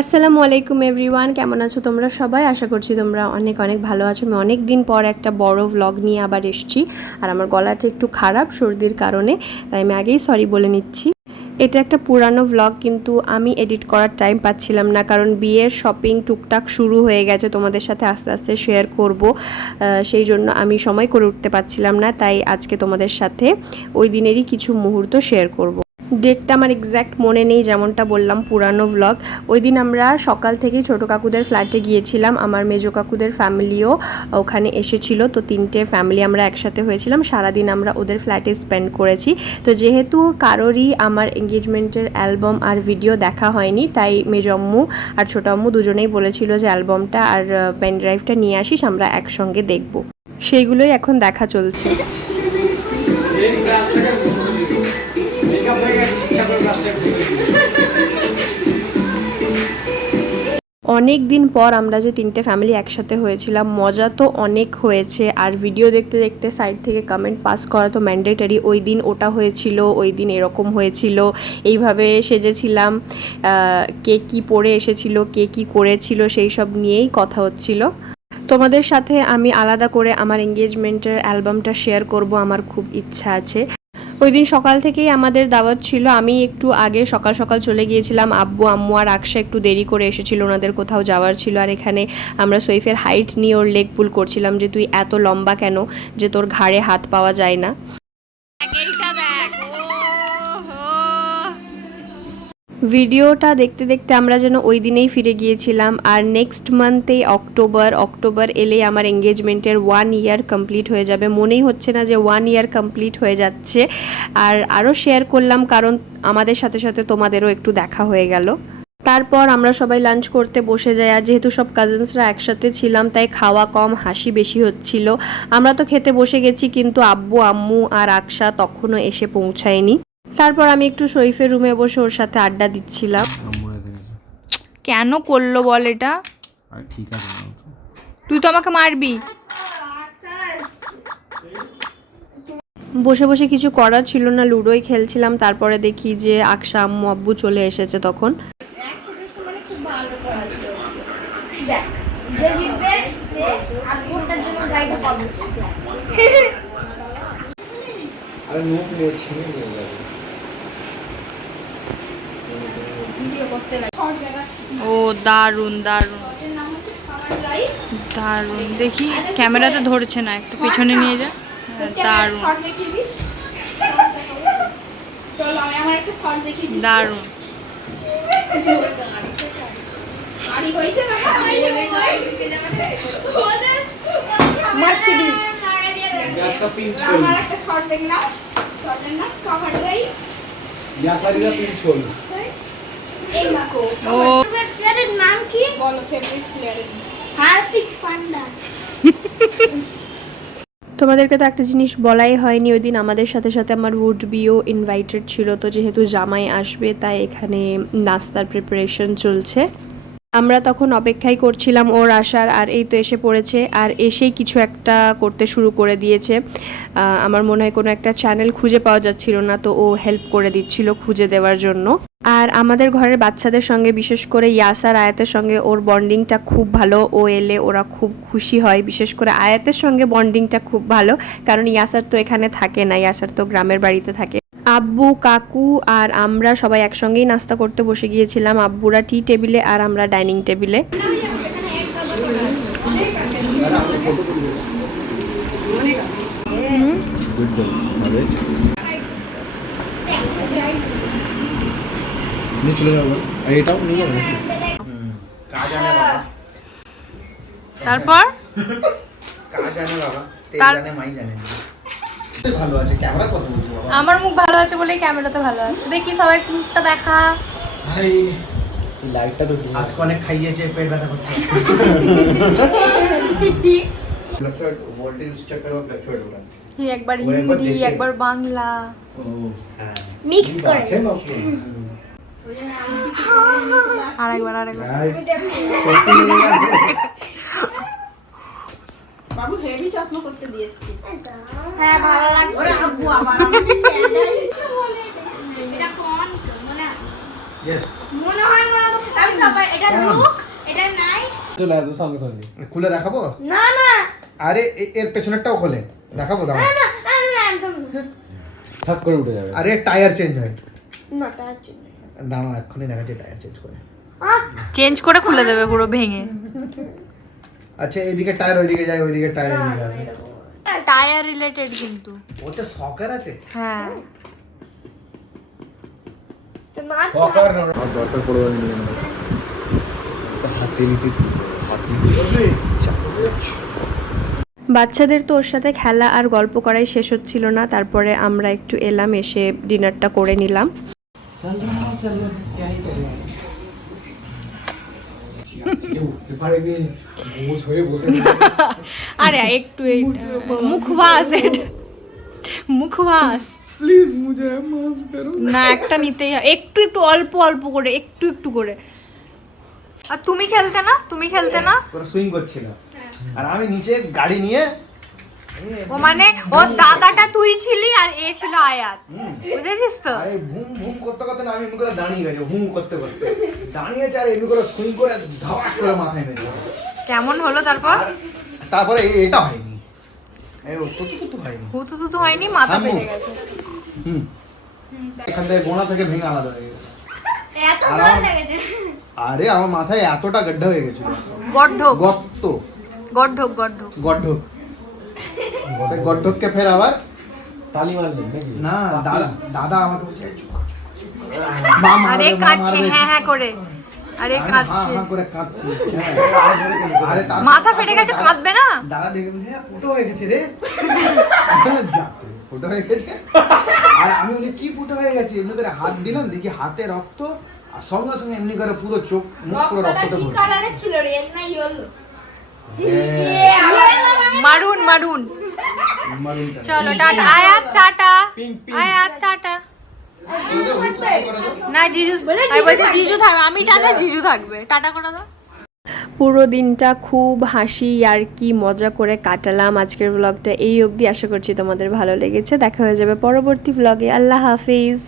আসসালামু আলাইকুম এভরিওয়ান, কেমন আছো তোমরা সবাই? আশা করছি তোমরা অনেক অনেক ভালো আছো। আমি অনেক দিন পর একটা বড় ভ্লগ নিয়ে আবার এসেছি। আর আমার গলাটা একটু খারাপ সর্দির কারণে, তাই আমি আগেই সরি বলে নিচ্ছি। এটা একটা পুরানো ভ্লগ, কিন্তু আমি এডিট করার টাইম পাচ্ছিলাম না, কারণ বিয়ের শপিং টুকটাক শুরু হয়ে গেছে, তোমাদের সাথে আস্তে আস্তে শেয়ার করব। সেই জন্য আমি সময় করে উঠতে পারছিলাম না, তাই আজকে তোমাদের সাথে ওই দিনেরই কিছু মুহূর্ত শেয়ার করব। ডেটটা আমার এক্স্যাক্ট মনে নেই, যেমনটা বললাম পুরানো ভ্লগ। ওই দিন আমরা সকাল থেকেই ছোটো কাকুদের ফ্ল্যাটে গিয়েছিলাম, আমার মেজো কাকুদের ফ্যামিলিও ওখানে এসেছিল, তো তিনটে ফ্যামিলি আমরা একসাথে হয়েছিলাম। সারাদিন আমরা ওদের ফ্ল্যাটে স্পেন্ড করেছি। তো যেহেতু কারোরই আমার এঙ্গেজমেন্টের অ্যালবাম আর ভিডিও দেখা হয়নি, তাই মেজো আম্মু আর ছোটো আম্মু দুজনেই বলেছিল যে অ্যালবামটা আর পেন ড্রাইভটা নিয়ে আসিস, আমরা একসঙ্গে দেখব। সেইগুলোই এখন দেখা চলছে। অনেক দিন পর আমরা যে তিনটে ফ্যামিলি একসাথে হয়েছিলাম, মজা তো অনেক হয়েছে। আর ভিডিও দেখতে দেখতে সাইড থেকে কমেন্ট পাস করা তো ম্যান্ডেটারি। ওই দিন ওটা হয়েছিল, ওই দিন এরকম হয়েছিল, এইভাবে সেজেছিলাম, কে কী পরে এসেছিল, কে কী করেছিল, সেই সব নিয়েই কথা হচ্ছিল। তোমাদের সাথে আমি আলাদা করে আমার এঙ্গেজমেন্টের অ্যালবামটা শেয়ার করব, আমার খুব ইচ্ছা আছে। ওই দিন সকাল থেকেই আমাদের দাওয়াত ছিল। আমি একটু আগে সকাল সকাল চলে গিয়েছিলাম, আব্বু আম্মু আর আকশা একটু দেরি করে এসেছিল, ওনাদের কোথাও যাওয়ার ছিল। আর এখানে আমরা সৈফের হাইট নিয়ে ওর লেগ পুল করছিলাম যে তুই এত লম্বা কেন, যে তোর ঘাড়ে হাত পাওয়া যায় না। ভিডিওটা দেখতে দেখতে আমরা যেন ওই দিনেই ফিরে গিয়েছিলাম। আর নেক্সট মান্থেই অক্টোবর এলেই আমার এঙ্গেজমেন্টের 1 ইয়ার কমপ্লিট হয়ে যাবে। মনেই হচ্ছে না যে 1 ইয়ার কমপ্লিট হয়ে যাচ্ছে। আর আরও শেয়ার করলাম, কারণ আমাদের সাথে সাথে তোমাদেরও একটু দেখা হয়ে গেল। তারপর আমরা সবাই লাঞ্চ করতে বসে যাই। আর যেহেতু সব কাজিনসরা একসাথে ছিলাম, তাই খাওয়া কম হাসি বেশি হচ্ছিল। আমরা তো খেতে বসে গেছি, কিন্তু আব্বু আম্মু আর আকশা তখনও এসে পৌঁছায়নি। তারপর আমি একটু শরীফের রুমে বসে ওর সাথে আড্ডা দিচ্ছিলাম। কেন করলো বল এটা? ঠিক আছে, তুই তো আমাকে মারবি। বসে বসে কিছু করার ছিল না, লুডোই খেলছিলাম। তারপরে দেখি যে আকশা আম্মু আব্বু চলে এসেছে তখন। ও দারুন দারুন দারুন, দেখি ক্যামেরাতে ধরছে না, একটু পিছনে নিয়ে যা। দারুন দারুন। তোমাদেরকে তো একটা জিনিস বলাই হয়নি, ওই দিন আমাদের সাথে সাথে আমার উড বিও ইনভাইটেড ছিল। তো যেহেতু জামাই আসবে, তাই এখানে নাস্তার প্রিপারেশন চলছে। আমরা তখন অপেক্ষাই করছিলাম ওর আসার, আর এই তো এসে পড়েছে। আর এসেই কিছু একটা করতে শুরু করে দিয়েছে। আমার মনে হয় কোনো একটা চ্যানেল খুঁজে পাওয়া যাচ্ছিল না, তো ও হেল্প করে দিচ্ছিল খুঁজে দেওয়ার জন্য। আর আমাদের ঘরের বাচ্চাদের সঙ্গে, বিশেষ করে ইয়াসার আয়াতের সঙ্গে ওর বন্ডিংটা খুব ভালো। ও এলে ওরা খুব খুশি হয়, বিশেষ করে আয়াতের সঙ্গে বন্ডিংটা খুব ভালো, কারণ ইয়াসার তো এখানে থাকে না, ইয়াসার তো গ্রামের বাড়িতে থাকে। আব্বু কাকু আর আমরা সবাই একসঙ্গেই নাস্তা করতে বসে গিয়েছিলাম, আব্বুরা টি টেবিলে আর আমরা ডাইনিং টেবিলে। তারপর আমার মুখ ভালো আছে বলেই ক্যামেরাতে ভালো আছে। দেখি সবাই মুখটা দেখা। লাইটটা তো আজকে অনেক খাইয়েছে, পেট ব্যথা করছে। একবার হিন্দি একবার বাংলা মিক্স করে। আরেকবার বাবু হেভি চশমা করতে দিয়েছি। হ্যাঁ ভালো লাগছে। ওরে আব্বু আবার এটা কোন মানে ইয়েস মনে হয় আমি সবাই এটা লুক এটা নাই চলে আসবো সঙ্গে সঙ্গে। খুলে দেখাবো? না না আরে এর পেছনেরটাও খোলে দেখাবো দাও। না একদম ঠাপ করে উঠে যাবে। আরে টায়ার চেঞ্জ হয়। না তার জন্য দাঁড়াও এক্ষুনি দেখাচ্ছি টায়ার চেঞ্জ করে। চেঞ্জ করে খুলে দেবে পুরো ভেঙে। আচ্ছা এইদিকে টায়ার ওইদিকে যায়, ওইদিকে টায়ার এদিকে আসে। টায়ার রিলেটেড কিন্তু। ওতে সকার আছে? হ্যাঁ সকার না দরকার পড়বে আমি নিয়ে নেবো। হাতে নিতে বাচ্চাদের তো ওর সাথে খেলা আর গল্প করাই শেষ হচ্ছিল না, তারপরে আমরা একটু এলাম, এসে ডিনারটা করে নিলাম। আরে একটু মুখবাস মুখবাস প্লিজ মুঝে মাফ করো। না একটা নিতেই একটু একটু অল্প অল্প করে একটু একটু করে। আর তুমি খেলতে না ওরা সুইং করছিল আর আমি নিচে গাড়ি নিয়ে ও মানে ওর দাদাটা তুই ছিলি আর এ ছিল আয়াত, বুঝেছিস তো? আরে ভুম ভুম করতে করতে না আমি এমনি করে দাঁড়িয়ে গেছি, হুম করতে করতে দাঁড়িয়েছে আর এমনি করে সুইং করে ধাওয়াস করে মাথায় মেরে দিল। কেমন হলো তারপর? তারপরে এটা হয়নি, এই ও তো হয়নি, হুতু হয়নি, মাথা আম্মু। ফেটে গেছে। হুম এখান থেকে গোনা থেকে ভেঙে আলাদা হয়ে গেছে। এত আর ভালো আমার- লেগেছে আরে আমার মাথায় এতটা গड्ढा হয়ে গেছিল, গর্ধক গর্ত গর্ধক গর্ধক। গड्ढक সেই গड्ढकকে ফের আবার তালি মারলেন নাকি? না দাদা আমাকে বলছে এই চুপ কর, চুপ কর। মা মারবে, আরে মা কাঁদছে, মারবে। হ্যাঁ করে আরে আরে কাঁদছে, হা হা করে কাঁদছি। আরে তারপর মাথা ফেটে গেছে, কাঁদবে না? দাদা দেখে বলছে হ্যাঁ ফুটো হয়ে গেছে রে। যা, ফুটো হয়ে গেছে। আর আমি বলি কি ফুটো হয়ে গেছে, এমনি করে হাত দিলাম দেখি হাতে রক্ত আর সঙ্গে সঙ্গে এমনি করে পুরো চোখ মুখ পুরো রক্তটা ভরে। কালারের ছিল রেড না ইয়েলো মারুন মারুন। মারুনটা। চলো টাটা আয়াত, টাটা আয়াত, টাটা। না জিজু, আমি বলছি জিজু থাকবে, আমি টাটা, জিজু থাকবে, টাটা করে দাও। পুরো দিনটা খুব হাসি আর কি মজা করে কাটালাম। আজকের ব্লগটা এই অবধি, আশা করছি তোমাদের ভালো লেগেছে। দেখা হয়ে যাবে পরবর্তী ব্লগে। আল্লাহ হাফিজ।